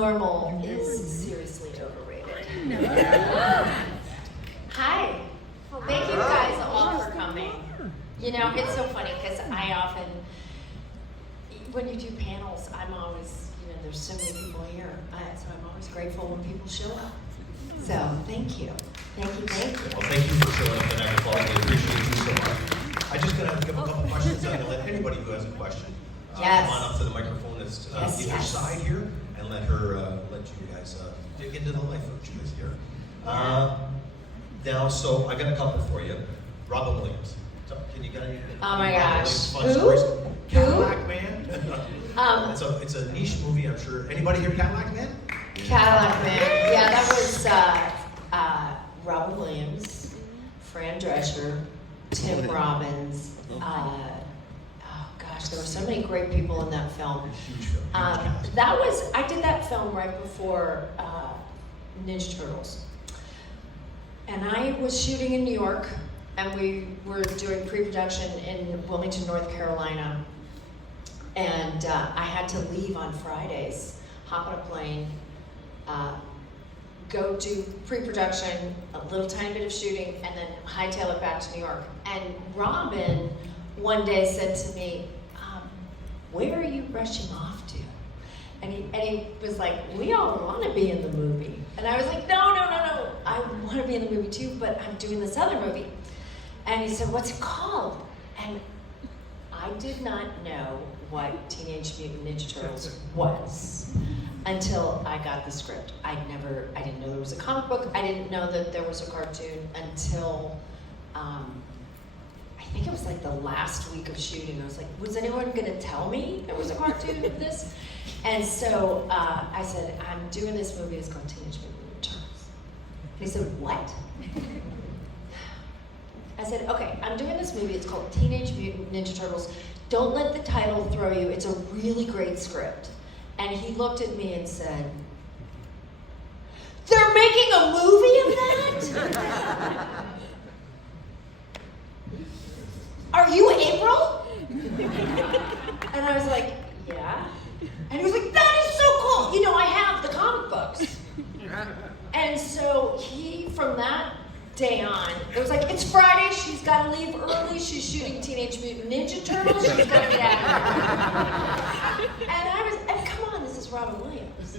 normal is seriously overrated. Hi. Well, thank you guys all for coming. You know, it's so funny because I often, when you do panels, I'm always, you know, there's so many people here, so I'm always grateful when people show up. So, thank you. Thank you, thank you. Well, thank you for showing up tonight, Paul. I appreciate you so much. I'm just going to give a couple questions. I'm going to let anybody who has a question Yes. come on up to the microphone that's either side here, and let you guys dig into the life of Judith here. Now, so I got a couple for you. Robin Williams. So, can you get any? Oh my gosh. Fun stories? Who? Cadillac Man. It's a niche movie, I'm sure. Anybody here, Cadillac Man? Cadillac Man. Yeah, that was Robin Williams, Fran Drescher, Tim Robbins. Oh gosh, there were so many great people in that film. Huge film. I did that film right before Ninja Turtles. And I was shooting in New York, and we were doing pre-production in Wilmington, North Carolina. And I had to leave on Fridays, hop on a plane, go do pre-production, a little tiny bit of shooting, and then hightail it back to New York. And Robin one day said to me, where are you rushing off to? And he was like, we all want to be in the movie. And I was like, no, I want to be in the movie too, but I'm doing this other movie. And he said, what's it called? And I did not know what Teenage Mutant Ninja Turtles was until I got the script. I didn't know there was a comic book. I didn't know that there was a cartoon until, I think it was like the last week of shooting. I was like, was anyone gonna tell me there was a cartoon of this? And so I said, I'm doing this movie, it's called Teenage Mutant Ninja Turtles. And he said, what? I said, okay, I'm doing this movie, it's called Teenage Mutant Ninja Turtles. Don't let the title throw you, it's a really great script. And he looked at me and said, they're making a movie of that? Are you April? And I was like, yeah. And he was like, that is so cool. You know, I have the comic books. And so from that day on, it was like, it's Friday, she's got to leave early, she's shooting Teenage Mutant Ninja Turtles, she's got to get out of here. And come on, this is Robin Williams.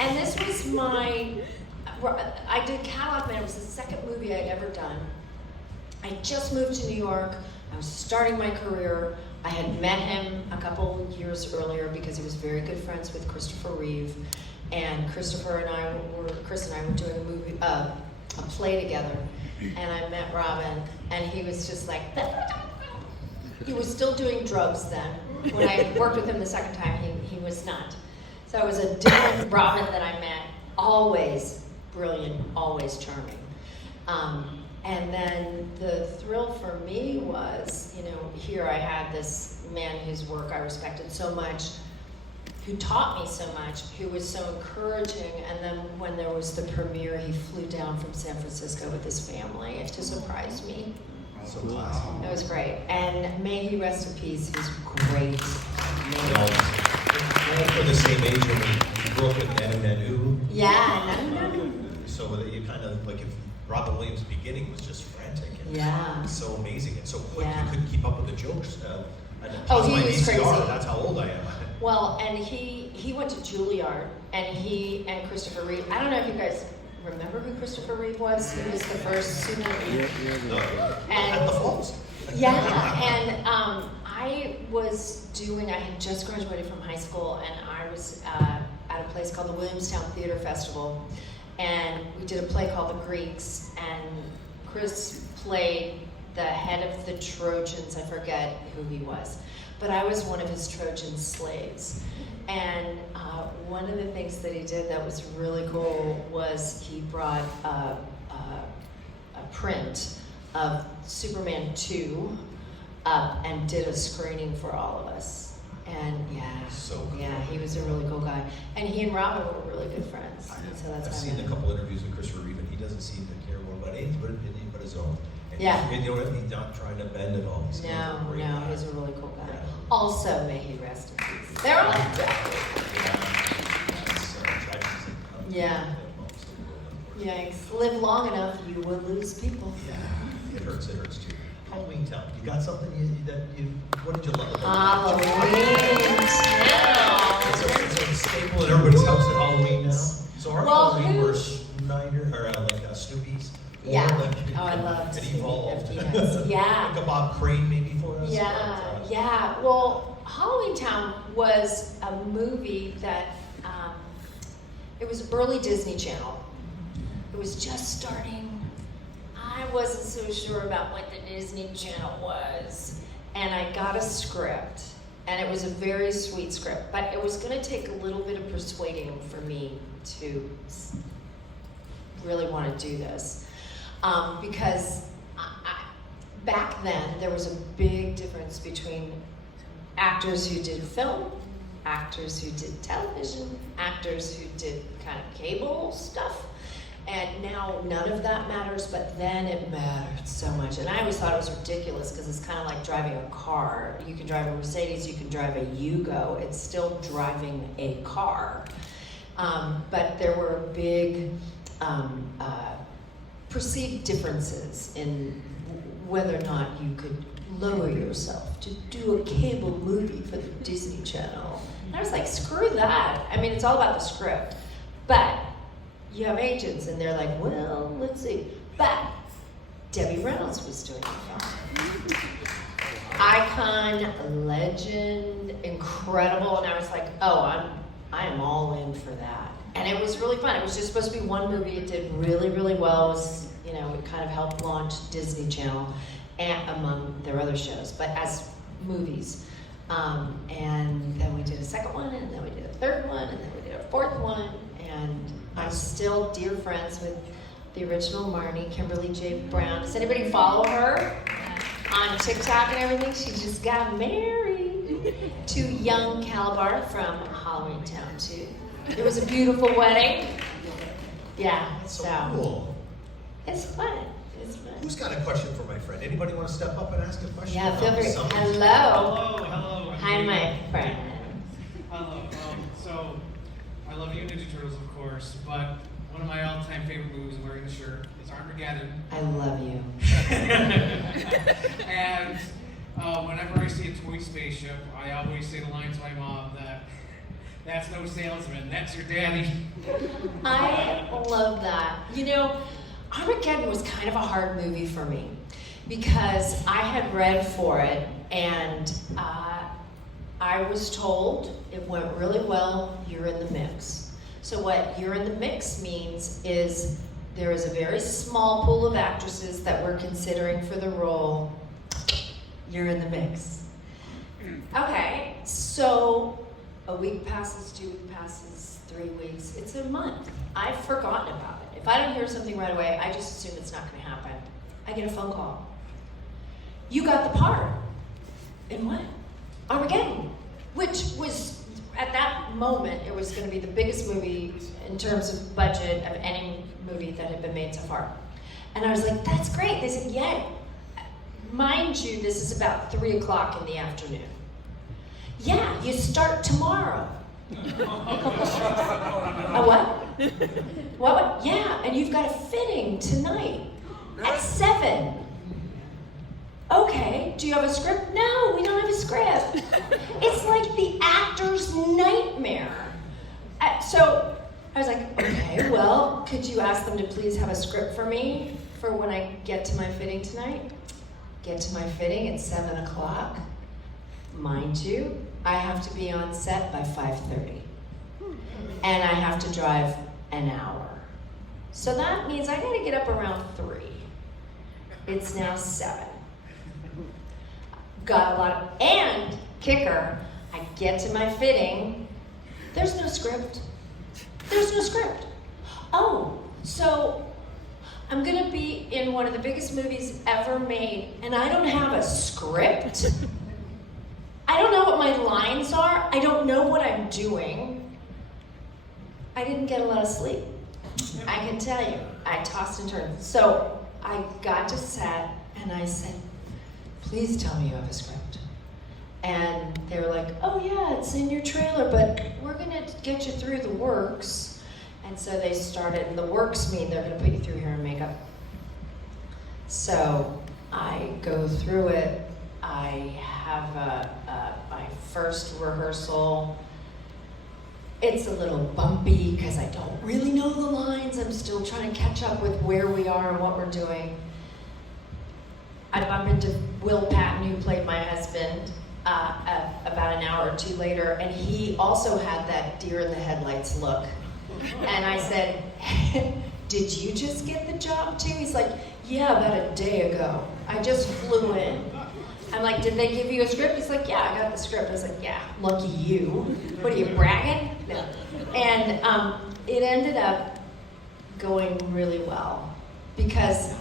And this was I did Cadillac Man, it was the second movie I'd ever done. I just moved to New York, I was starting my career. I had met him a couple years earlier because he was very good friends with Christopher Reeve. And Chris and I were doing a movie, a play together. And I met Robin, and he was just like, he was still doing drugs then. When I worked with him the second time, he was not. So it was a different Robin that I met, always brilliant, always charming. And then the thrill for me was, you know, here I had this man whose work I respected so much, who taught me so much, who was so encouraging, and then when there was the premiere, he flew down from San Francisco with his family to surprise me. So classic. It was great. And may he rest in peace, he was great. We're the same age, and we grew up with Nanu. Yeah, Nanu. So you kind of, like, if Robin Williams' beginning was just frantic and so amazing and so quick, you couldn't keep up with the jokes. He was crazy. That's how old I am. Well, and he went to Juilliard, and he and Christopher Reeve. I don't know if you guys remember who Christopher Reeve was. He was the first Super. At the Falls. Yeah, and I had just graduated from high school, and I was at a place called the Williamstown Theater Festival, and we did a play called The Greeks, and Chris played the head of the Trojans. I forget who he was. But I was one of his Trojan slaves. And one of the things that he did that was really cool was he brought a print of Superman 2 up and did a screening for all of us. And so cool. He was a really cool guy. And he and Robin were really good friends. I've seen a couple interviews with Christopher Reeve, and he doesn't seem to care more about anything but his own. And he's not trying to bend at all. He's a really cool guy. Also, may he rest in peace. They're all dead. Tragic Yeah. Yikes. Live long enough, you will lose people. Yeah, it hurts too. Halloween Town, you got something what did you love about Halloween Town. It's a staple in everybody's house at Halloween now. So our Halloween were Schneider, or Snoopy's. Yeah. Like, I love it Snoopy evolved. Yeah. Like a Bob Crane maybe for us. Yeah. Well, Halloween Town was a movie that, it was early Disney Channel. It was just starting. I wasn't so sure about what the Disney Channel was. And I got a script, and it was a very sweet script, but it was gonna take a little bit of persuading for me to really wanna do this. Because back then, there was a big difference between actors who did film, actors who did television, actors who did kind of cable stuff. And now none of that matters, but then it mattered so much. And I always thought it was ridiculous because it's kind of like driving a car. You can drive a Mercedes, you can drive a Yugo, it's still driving a car. But there were big perceived differences in whether or not you could lower yourself to do a cable movie for the Disney Channel. And I was like, screw that. I mean, it's all about the script. But you have agents, and they're like, well, let's see. But Debbie Reynolds was doing the film. Icon, legend, incredible. And I was like, oh, I am all in for that. And it was really fun. It was just supposed to be one movie. It did really, really well. It was, it kind of helped launch Disney Channel and among their other shows, but as movies. And then we did a second one, and then we did a third one, and then we did a fourth one. And I'm still dear friends with the original Marnie, Kimberly J. Brown. Does anybody follow her on TikTok and everything? She just got married to young Calabar from Halloween Town, too. It was a beautiful wedding. Yeah, That's so cool. It's fun. It's fun. Who's got a question for my friend? Anybody want to step up and ask a question? Yeah, feel free. Hello. Hi, my friend. Hello. So, I love you, Ninja Turtles, of course, but one of my all-time favorite movies, I'm wearing the shirt, is Armageddon. I love you. And whenever I see a toy spaceship, I always say the line to my mom that, that's no salesman, that's your daddy. I love that. Armageddon was kind of a hard movie for me because I had read for it, and I was told it went really well, you're in the mix. So what you're in the mix means is there is a very small pool of actresses that we're considering for the role. You're in the mix. Okay, so a week passes, 2 weeks passes, 3 weeks, it's a month. I've forgotten about it. If I don't hear something right away, I just assume it's not gonna happen. I get a phone call. You got the part. In what? Armageddon. Which was, at that moment, it was gonna be the biggest movie in terms of budget of any movie that had been made so far. And I was like, that's great. They said, yeah. Mind you, this is about 3 o'clock in the afternoon. Yeah, you start tomorrow. A what? What? Yeah, and you've got a fitting tonight at 7. Okay, do you have a script? No, we don't have a script. It's like the actor's nightmare. So I was like, okay, well, could you ask them to please have a script for me for when I get to my fitting tonight? Get to my fitting at 7 o'clock. Mind you, I have to be on set by 5:30. And I have to drive an hour. So that means I gotta get up around 3. It's now 7. Got a lot of, and kicker, I get to my fitting, there's no script. There's no script. Oh, so I'm gonna be in one of the biggest movies ever made, and I don't have a script? I don't know what my lines are. I don't know what I'm doing. I didn't get a lot of sleep. I can tell you. I tossed and turned. So I got to set, and I said, please tell me you have a script. And they were like, oh yeah, it's in your trailer, but we're gonna get you through the works. And so they started, and the works mean they're gonna put you through hair and makeup. So I go through it. I have my first rehearsal. It's a little bumpy because I don't really know the lines. I'm still trying to catch up with where we are and what we're doing. I bump into Will Patton, who played my husband, about an hour or two later, and he also had that deer in the headlights look. And I said, did you just get the job too? He's like, yeah, about a day ago. I just flew in. I'm like, did they give you a script? He's like, yeah, I got the script. I was like, yeah, lucky you. What are you, bragging? No. And it ended up going really well because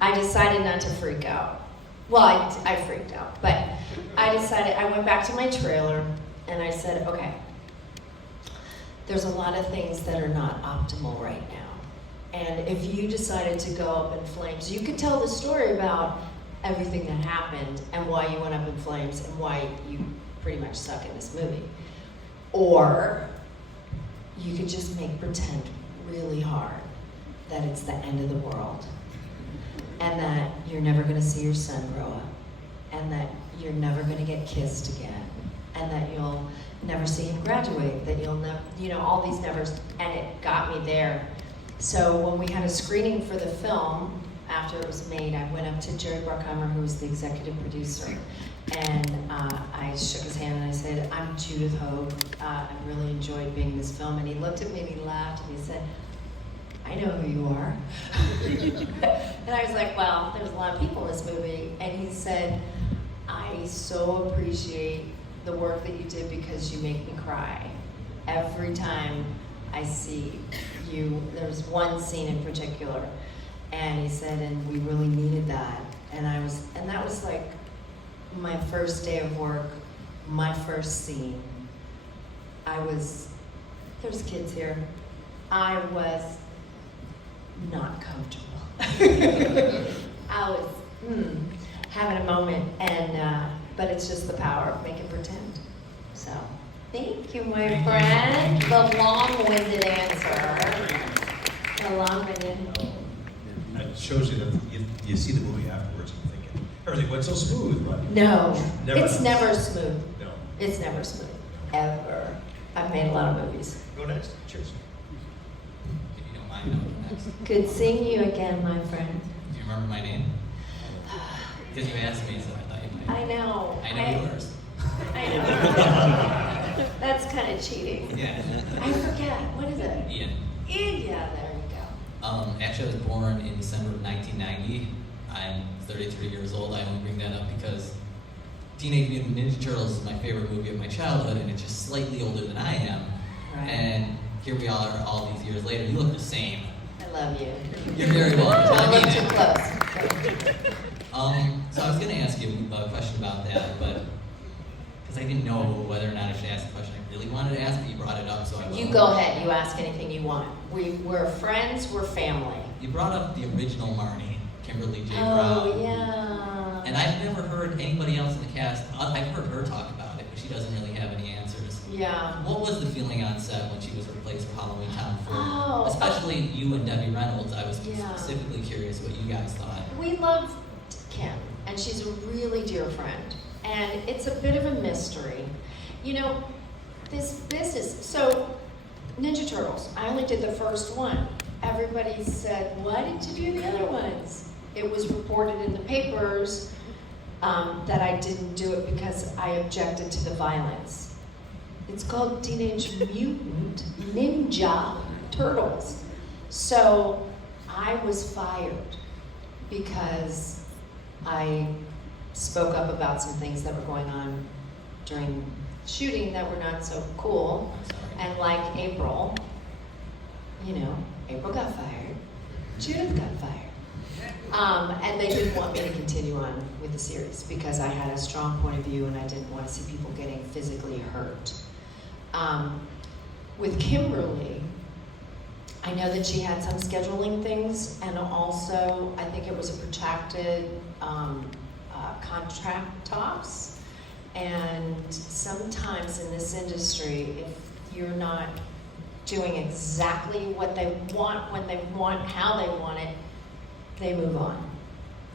I decided not to freak out. Well, I freaked out, but I decided, I went back to my trailer and I said, okay, there's a lot of things that are not optimal right now. And if you decided to go up in flames, you could tell the story about everything that happened and why you went up in flames and why you pretty much suck in this movie. Or you could just make pretend really hard that it's the end of the world and that you're never gonna see your son grow up and that you're never gonna get kissed again and that you'll never see him graduate, that you'll never, you know, all these nevers, and it got me there. So when we had a screening for the film, after it was made, I went up to Jerry Bruckheimer, who was the executive producer, and I shook his hand and I said, I'm Judith Hoag. I really enjoyed being in this film. And he looked at me and he laughed and he said, I know who you are. And I was like, well, there's a lot of people in this movie. And he said, I so appreciate the work that you did because you make me cry. Every time I see you, there's one scene in particular. And he said, and we really needed that. And that was like my first day of work, my first scene. There's kids here. I was not comfortable. I was having a moment, but it's just the power of making pretend. So, thank you, my friend. The long-winded answer. The long-winded. It shows you that you see the movie afterwards and thinking, everything went so smooth, but No, it's does. never smooth. No. It's never smooth, ever. I've made a lot of movies. Go next. Cheers. If you don't mind, I'll go next. Good seeing you again, my friend. Do you remember my name? Because you asked me, so I thought you might. I know. I know yours. I know. That's kind of cheating. Yeah. I forget. What is it? Ian. Yeah, there you go. Actually, I was born in December of 1990. I'm 33 years old. I only bring that up because Teenage Mutant Ninja Turtles is my favorite movie of my childhood, and it's just slightly older than I am. Right. And here we are all these years later. You look the same. I love you. You're very welcome. Don't I look mean too it. close. So I was going to ask you a question about that, but because I didn't know whether or not I should ask the question I really wanted to ask, but you brought it up, so I will. You go ahead. You ask anything you want. We're friends. We're family. You brought up the original Marnie, Kimberly J. Oh, Brown. yeah. And I've never heard anybody else in the cast, I've heard her talk about it, but she doesn't really have any answers. Yeah. What was the feeling on set when she was replaced for Halloween Town for, Oh. especially you and Debbie Reynolds? I was Yeah. specifically curious what you guys thought. We loved Kim, and she's a really dear friend. And it's a bit of a mystery. You know, this business, so Ninja Turtles, I only did the first one. Everybody said, why didn't you do the other ones? It was reported in the papers that I didn't do it because I objected to the violence. It's called Teenage Mutant Ninja Turtles. So I was fired because I spoke up about some things that were going on during shooting that were not so cool. I'm sorry. And like April, you know, April got fired, Judith got fired. And they didn't want me to continue on with the series because I had a strong point of view and I didn't want to see people getting physically hurt. With Kimberly, I know that she had some scheduling things, and also I think it was a protracted contract talks. And sometimes in this industry, if you're not doing exactly what they want, when they want, how they want it, they move on.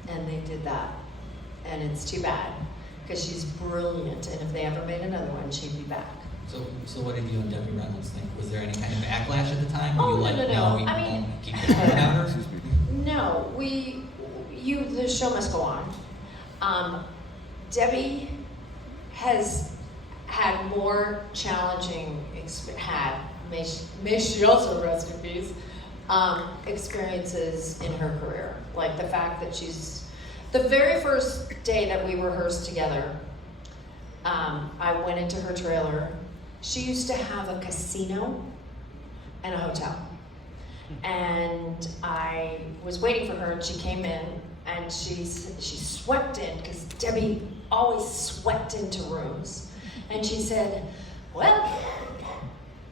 And they did that. And it's too bad, because she's brilliant, and if they ever made another one, she'd be back. So what did you and Debbie Reynolds think? Was there any kind of backlash at the time? Were Oh, you like, no. we I mean, won't keep going without her? No, the show must go on. Debbie has had more challenging, may she also rest in peace, experiences in her career. Like the fact that the very first day that we rehearsed together, I went into her trailer. She used to have a casino and a hotel. And I was waiting for her, and she came in, and she swept in, because Debbie always swept into rooms. And she said, well,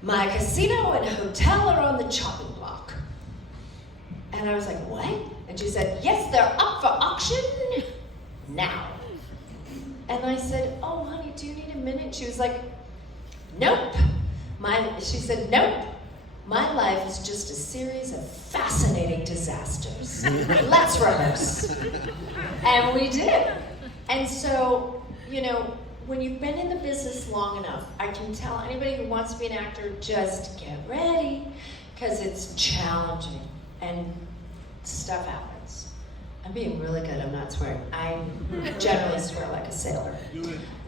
my casino and hotel are on the chopping block. And I was like, what? And she said, yes, they're up for auction now. And I said, oh, honey, do you need a minute? She was like, nope. She said, nope. My life is just a series of fascinating disasters. Let's rehearse. And we did. And so, when you've been in the business long enough, I can tell anybody who wants to be an actor, just get ready, because it's challenging and stuff happens. I'm being really good, I'm not swearing. I generally swear like a sailor.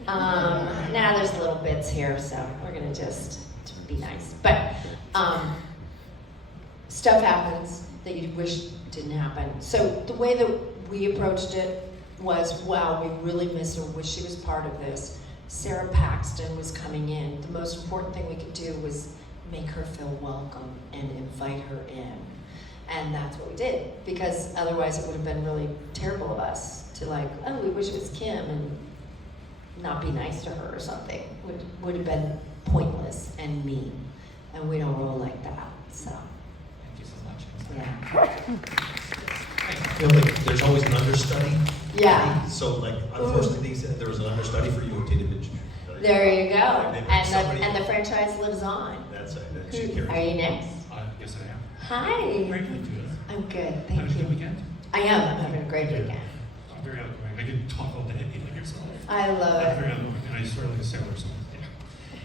Now there's little bits here, so we're gonna just be nice. But stuff happens that you wish didn't happen. So the way that we approached it was, wow, we really miss her, wish she was part of this. Sarah Paxton was coming in. The most important thing we could do was make her feel welcome and invite her in. And that's what we did, because otherwise it would have been really terrible of us to like, oh, we wish it was Kim, and not be nice to her or something. Would have been pointless and mean. And we don't roll like that, so. Thank you so much. Yeah. I feel like there's always an understudy. Yeah. So like, unfortunately, they said there was an understudy for you and Tina Mitchell. There you go. Somebody- And the franchise lives on. That's it. That she carries. Are you next? Yes, I am. Hi. Very good, Judith. I'm good, Had thank a good you. weekend? I am. I'm having a great weekend. I'm very outgoing. I can talk all day like yourself. I love I'm it. very outgoing, and I swear like a sailor or something.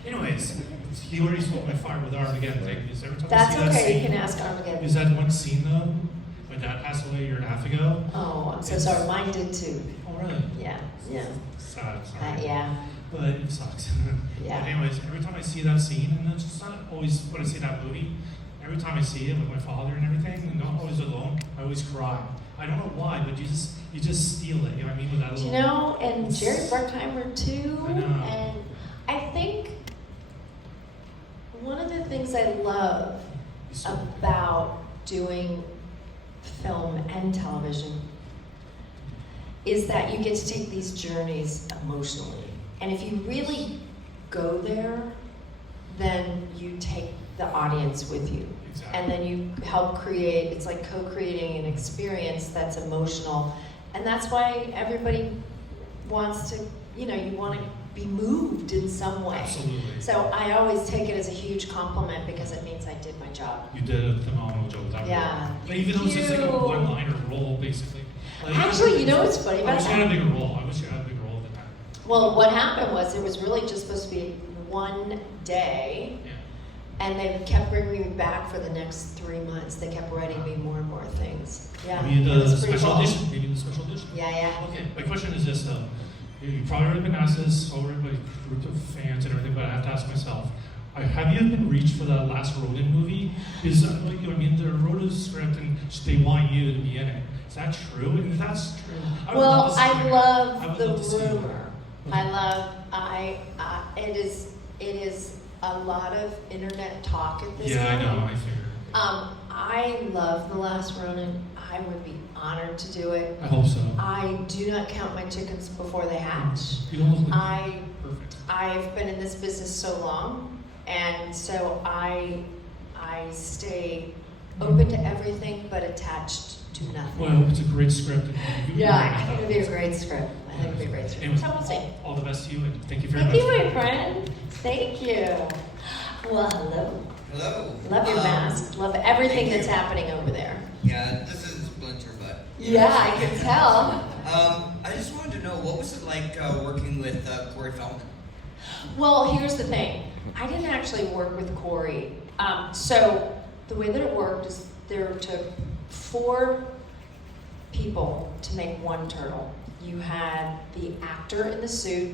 Yeah. Anyways, he already smoked my fire with Armageddon thing. Is every time I That's see that okay. You scene, can ask Armageddon. is that one scene though? My dad passed away a year and a half ago. Oh, I'm so sorry. Mine did too. Oh really? Yeah. Yeah. Sad, sorry. Yeah. But it sucks. Yeah. But anyways, every time I see that scene, and it's just not always when I see that movie, every time I see it with my father and everything, and not always alone, I always cry. I don't know why, but you just steal it, you know what I mean, with that little... And Jerry Bruckheimer too. I know. And I think one of the things I love about doing film and television is that you get to take these journeys emotionally. And if you really go there, then you take the audience with you. Exactly. And then you help create, it's like co-creating an experience that's emotional. And that's why everybody wants to, you want to be moved in some way. Absolutely. So I always take it as a huge compliment, because it means I did my job. You did a phenomenal job with that Yeah. role. Like, even though it's just like a Thank you. one-liner role, basically. Like, Actually, you know what's funny I about wish you had a that? bigger role. I wish you had a bigger role than that. Well, what happened was it was really just supposed to be one day, Yeah. and they kept bringing me back for the next 3 months. They kept writing me more and more things. Yeah, Maybe it the was pretty special cool. edition. Maybe the special edition. Yeah, yeah. Okay, my question is this though. You've probably already been asked this over by a group of fans and everything, but I have to ask myself. Have you been reached for that last Ronin movie? Is that, like, they wrote a script and they want you to be in it. Is that true? And if that's true, I would love Well, to see I it. love I would the love to see it. rumor. It is a lot of internet talk at this Yeah, I point. know. I figured. I love The Last Ronin. I would be honored to do it. I hope so. I do not count my chickens before they hatch. You don't look like perfect. I've been in this business so long, and so I stay open to everything but attached to nothing. Well, I hope it's a great script. And you Yeah, write I think that. it'd be a great script. I think it'd be a great script. Anyways, So we'll see. all the best to you, and thank you very Thank much. you, my friend. Thank you. Well, hello. Hello. Love your mask. Love everything that's happening over there. Yeah, this is Splinter, but... Yeah, I can tell. I just wanted to know, what was it like working with Corey Feldman? Well, here's the thing. I didn't actually work with Corey. So the way that it worked is there took 4 people to make one turtle. You had the actor in the suit,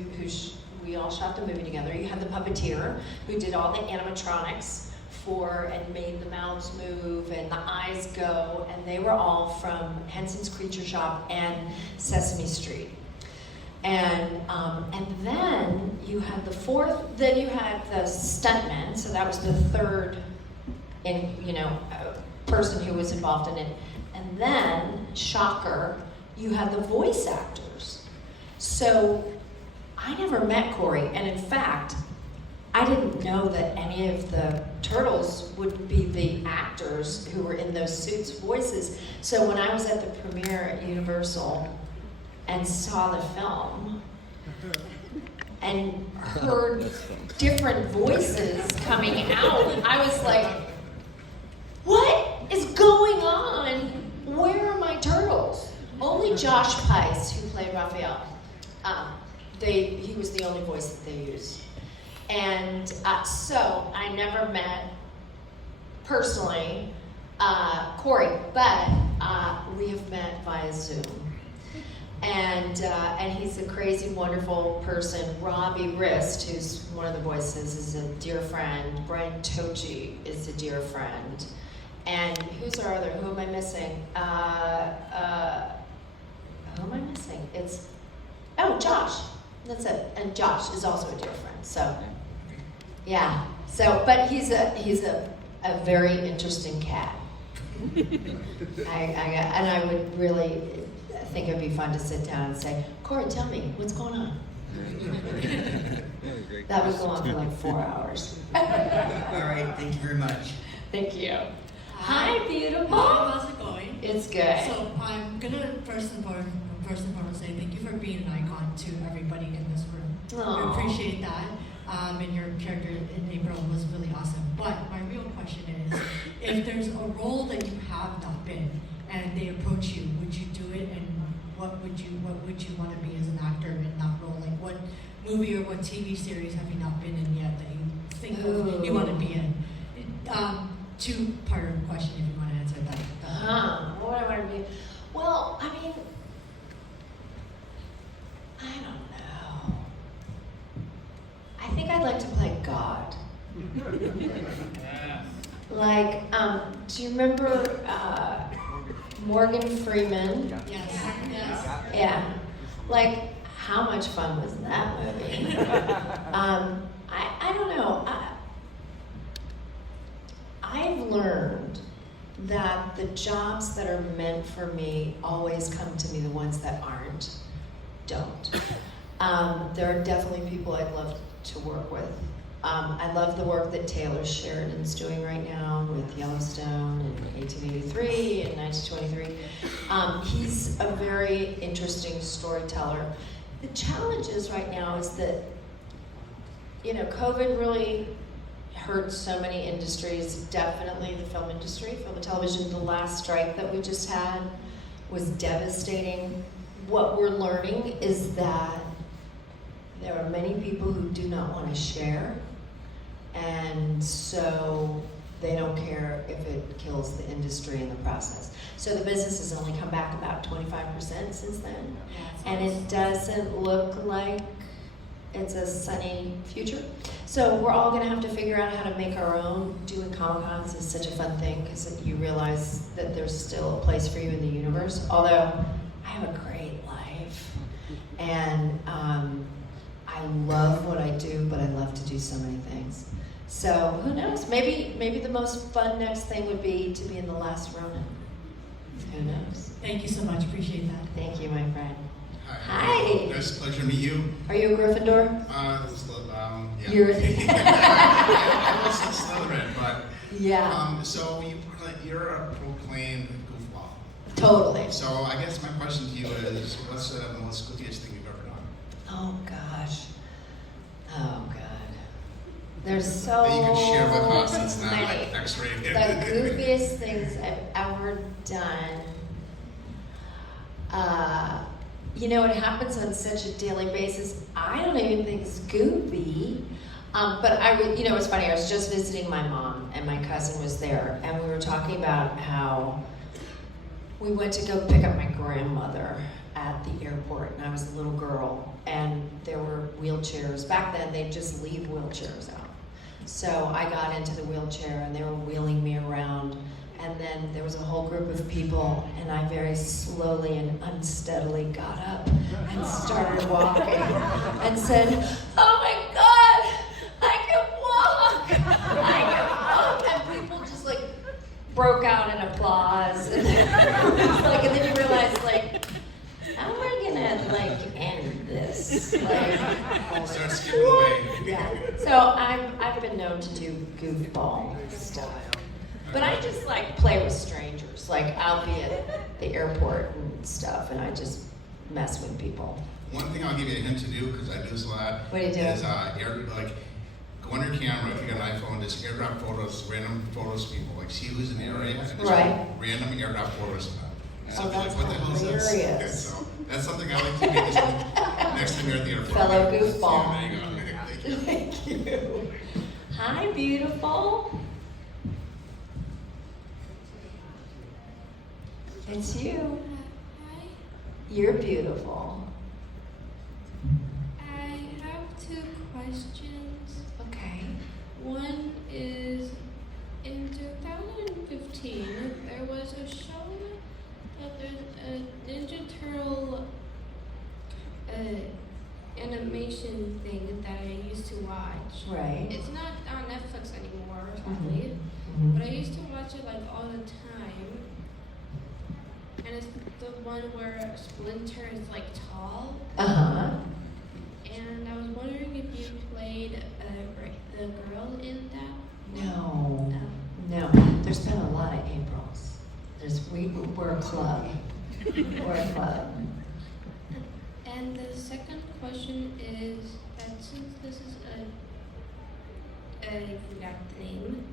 we all shot the movie together. You had the puppeteer, who did all the animatronics and made the mouths move and the eyes go, and they were all from Henson's Creature Shop and Sesame Street. And then you had the 4th, then you had the stuntman, so that was the 3rd person who was involved in it. And then, shocker, you had the voice actors. So I never met Corey, and in fact, I didn't know that any of the turtles would be the actors who were in those suits' voices. So when I was at the premiere at Universal and saw the film and heard different voices coming out, I was like, what is going on? Where are my turtles? Only Josh Pais, who played Raphael, he was the only voice that they used. And so I never met personally Corey, but we have met via Zoom. And he's a crazy, wonderful person. Robbie Rist, who's one of the voices, is a dear friend. Brian Tochi is a dear friend. And who's our other? Who am I missing? Who am I missing? Josh. That's it. And Josh is also a dear friend. So, yeah. So, but he's a very interesting cat. I would really think it'd be fun to sit down and say, Corey, tell me, what's going on? That would go on for like 4 hours. All right, thank you very much. Thank you. Hi, beautiful. How's it going? It's good. So I'm gonna first and foremost say thank you for being an icon to everybody in this room. Aww. I appreciate that. And your character in April was really awesome. But my real question is, if there's a role that you have not been and they approach you, would you do it? And what would you want to be as an actor in that role? Like what movie or what TV series have you not been in yet that you think you want to be in? Two-part question if you want to answer that. What would I want to be? Well, I mean, I don't know. I think I'd like to play God. Like, do you remember Morgan Freeman? Yes. Yes. Yeah. Like, how much fun was that movie? I don't know. I've learned that the jobs that are meant for me always come to me. The ones that aren't, don't. There are definitely people I'd love to work with. I love the work that Taylor Sheridan's doing right now with Yellowstone and 1883 and 1923. He's a very interesting storyteller. The challenge is right now is that, COVID really hurt so many industries, definitely the film industry, film and television. The last strike that we just had was devastating. What we're learning is that there are many people who do not want to share, and so they don't care if it kills the industry in the process. So the business has only come back about 25% since then, and it doesn't look like it's a sunny future. So we're all gonna have to figure out how to make our own. Doing Comic-Cons is such a fun thing because you realize that there's still a place for you in the universe. Although I have a great life, and I love what I do, but I love to do so many things. So who knows? Maybe the most fun next thing would be to be in The Last Ronin. Who knows? Thank you so much. Appreciate that. Thank you, my friend. Hi. Hi. Nice pleasure to meet you. Are you a Gryffindor? Yeah. You're I was a Slytherin, but yeah. so you're a proclaimed goofball. Totally. So I guess my question to you is, what's the most goofiest thing you've ever done? Oh gosh. Oh god. There's so That you can share with us, it's not many. like X-rated. The goofiest things I've ever done. You know, it happens on such a daily basis. I don't even think it's goofy. But I would, you know, it's funny. I was just visiting my mom, and my cousin was there, and we were talking about how we went to go pick up my grandmother at the airport, and I was a little girl, and there were wheelchairs. Back then, they'd just leave wheelchairs out. So I got into the wheelchair, and they were wheeling me around, and then there was a whole group of people, and I very slowly and unsteadily got up and started walking and said, "Oh my God, I can walk! I can walk!" And people just like broke out in applause. And, and then you realize, like, how am I gonna like end this? Like, Start skipping away. yeah. So I've been known to do goofball stuff, but I just like play with strangers. Like I'll be at the airport and stuff, and I just mess with people. One thing I'll give you a hint to do, because I do this a lot, What do you do? is go on your camera if you got an iPhone, just airdrop photos, random photos of people, like see who's in the area, and just Right. random airdrop photos of them. Oh, Something that's like, what the hell is this? hilarious. So that's something I like to do next time you're at the airport. Fellow goofball. Yeah, there you go. Thank you. Thank you. Hi, beautiful. It's you. Hi, You're beautiful. I have two questions. Okay. One is, in 2015, there was a show that there's a Ninja Turtle animation thing that I used to watch. Right. It's not on Netflix anymore, sadly, but I used to watch it like all the time. And it's the one where Splinter is like tall. Uh-huh. And I was wondering if you played the girl in that. No. No. There's been a lot of Aprils. We're a club. We're a club. And the second question is that since this is I forgot the name,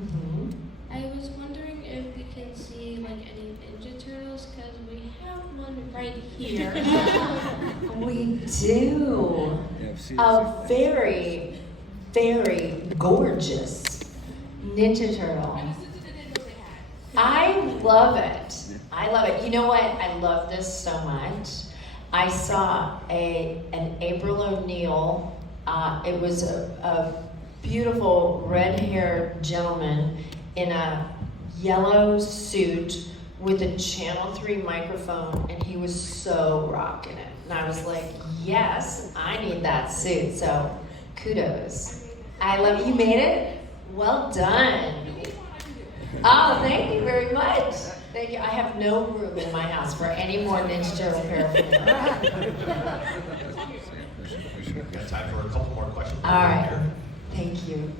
Mm-hmm. I was wondering if we can see like any Ninja Turtles, because we have one right here. We do. A very, very gorgeous Ninja Turtle. I love it. I love it. You know what? I love this so much. I saw an April O'Neil. It was a beautiful red-haired gentleman in a yellow suit with a Channel 3 microphone, and he was so rocking it. And I was like, yes, I need that suit. So kudos. I love it. You made it? Well done. Oh, thank you very much. Thank you. I have no room in my house for any more Ninja Turtle paraphernalia. We've got time for a couple more questions. All right. Thank you.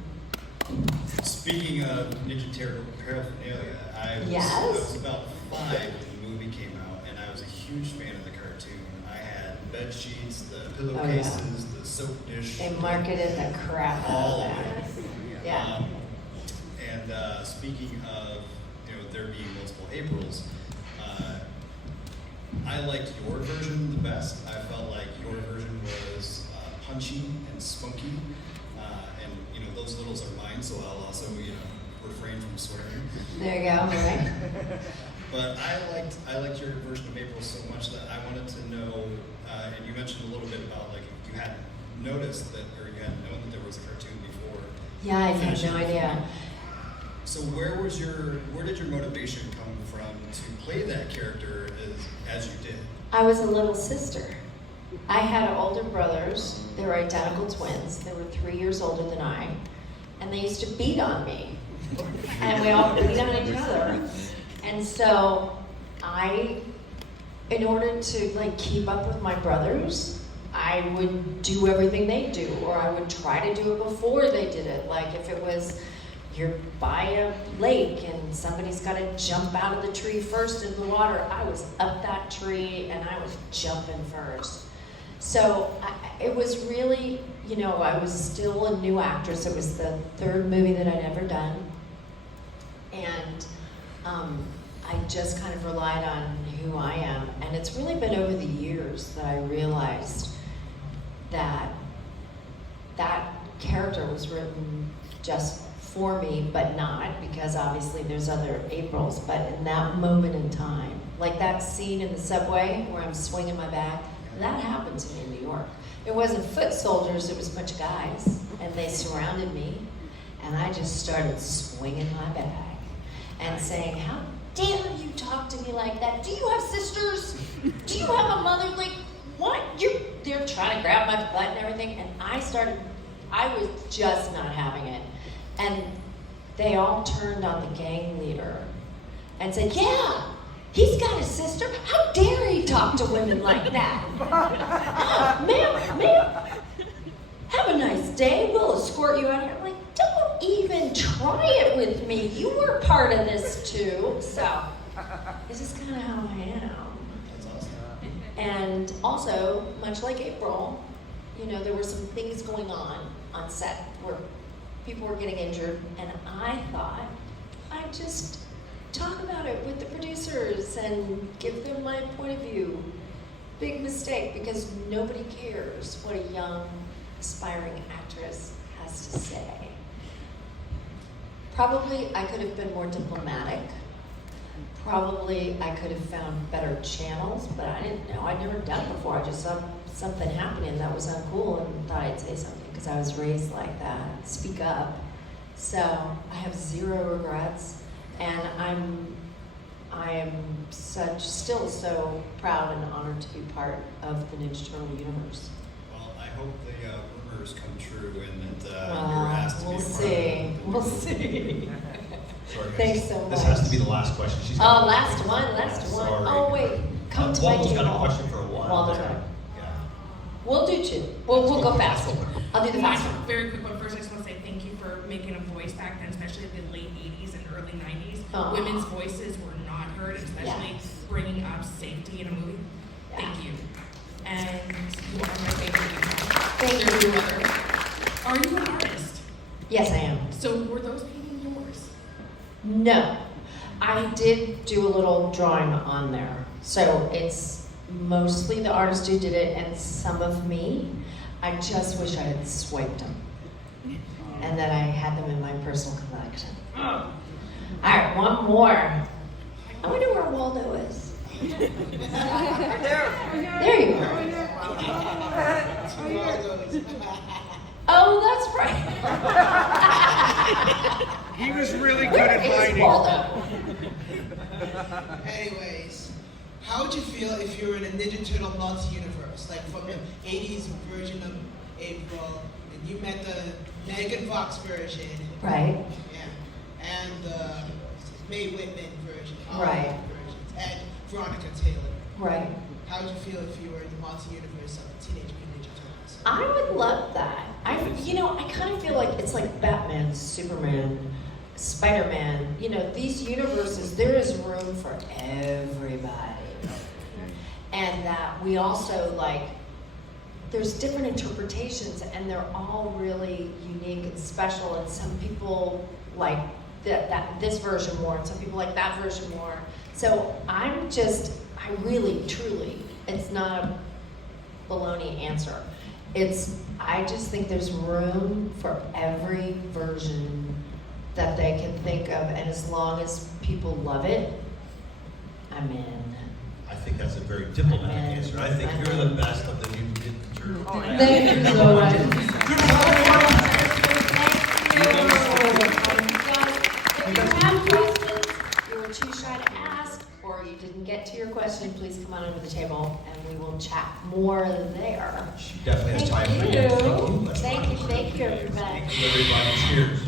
Speaking of Ninja Turtle paraphernalia, I was about 5 when the movie came out, and I was a huge fan of the cartoon. I had bed sheets, the pillowcases, the soap dish. They marketed the crap out all of of that. it. Yeah. And speaking of there being multiple Aprils, I liked your version the best. I felt like your version was punchy and spunky. And those littles are mine, so I'll also refrain from swearing. There you go. All right. But I liked your version of April so much that I wanted to know, and you mentioned a little bit about like if you had noticed that, or you had known that there was a cartoon before. Yeah, I had no idea. So where did your motivation come from to play that character as you did? I was a little sister. I had older brothers. They were identical twins. They were 3 years older than I. And they used to beat on me. And we all beat on each other. And so in order to keep up with my brothers, I would do everything they do, or I would try to do it before they did it. Like if it was, you're by a lake and somebody's got to jump out of the tree first into the water, I was up that tree and I was jumping first. So it was really, you know, I was still a new actress. It was the third movie that I'd ever done. And I just kind of relied on who I am. And it's really been over the years that I realized that that character was written just for me, but not, because obviously there's other Aprils. But in that moment in time, like that scene in the subway where I'm swinging my bag, that happened to me in New York. It wasn't foot soldiers, it was a bunch of guys, and they surrounded me, and I just started swinging my bag and saying, how dare you talk to me like that? Do you have sisters? Do you have a mother? Like, what? They're trying to grab my butt and everything, and I was just not having it. And they all turned on the gang leader and said, yeah, he's got a sister. How dare he talk to women like that? Oh, ma'am, have a nice day. We'll escort you out here. I'm like, don't even try it with me. You were part of this too. So this is kind of how I am. That's awesome. And also, much like April, you know, there were some things going on set where people were getting injured, and I thought I'd just talk about it with the producers and give them my point of view. Big mistake, because nobody cares what a young, aspiring actress has to say. Probably I could have been more diplomatic. Probably I could have found better channels, but I didn't know. I'd never done it before. I just saw something happening that was uncool and thought I'd say something because I was raised like that. Speak up. So I have zero regrets, and I am still so proud and honored to be part of the Ninja Turtle universe. Well, I hope the rumors come true and that you're asked to be a part of it. We'll see. Sorry, guys. Thanks so much. This has to be the last question. She's got Last one. Sorry. Oh, wait. Come to my Waldo's table. got a question for a while. Waldo's got it. Yeah. We'll do two. We'll go fast. I'll do the fast one. Very quick one. First, I just want to say thank you for making a voice back then, especially in the late 80s and early 90s. Aw. Women's voices were not heard, especially Yes. bringing up safety in a movie. Yeah. Thank you. And you are my favorite. Thank There's you. no other. Are you an artist? Yes, I am. So were those paintings yours? No. I did do a little drawing on there. So it's mostly the artist who did it and some of me. I just wish I had swiped them. And that I had them in my personal collection. All right, one more. I wonder where Waldo is. There you are. Oh, that's right. He was really good Where at is hiding. Waldo? Anyways, how would you feel if you were in a Ninja Turtle multi-universe, like from the 80s version of April, and you met the Megan Fox version? Right. Yeah. And the Mae Whitman version. all Right. Versions, and Veronica Taylor. Right. How would you feel if you were in the multi-universe of Teenage Mutant Ninja Turtles? I would love that. I kind of feel like it's like Batman, Superman, Spider-Man. You know, these universes, there is room for everybody. And that we also there's different interpretations, and they're all really unique and special, and some people like this version more, and some people like that version more. So I really, truly, it's not a baloney answer. I just think there's room for every version that they can think of, and as long as people love it, I'm in. I think that's a very diplomatic answer. I think you're the best of the Mutant Ninja Turtles. Thank you so much. If you have questions, you were too shy to ask, or you didn't get to your question, please come on over the table and we will chat more there. She definitely has time for you. Thank you, everybody. Thank you, everybody. Cheers.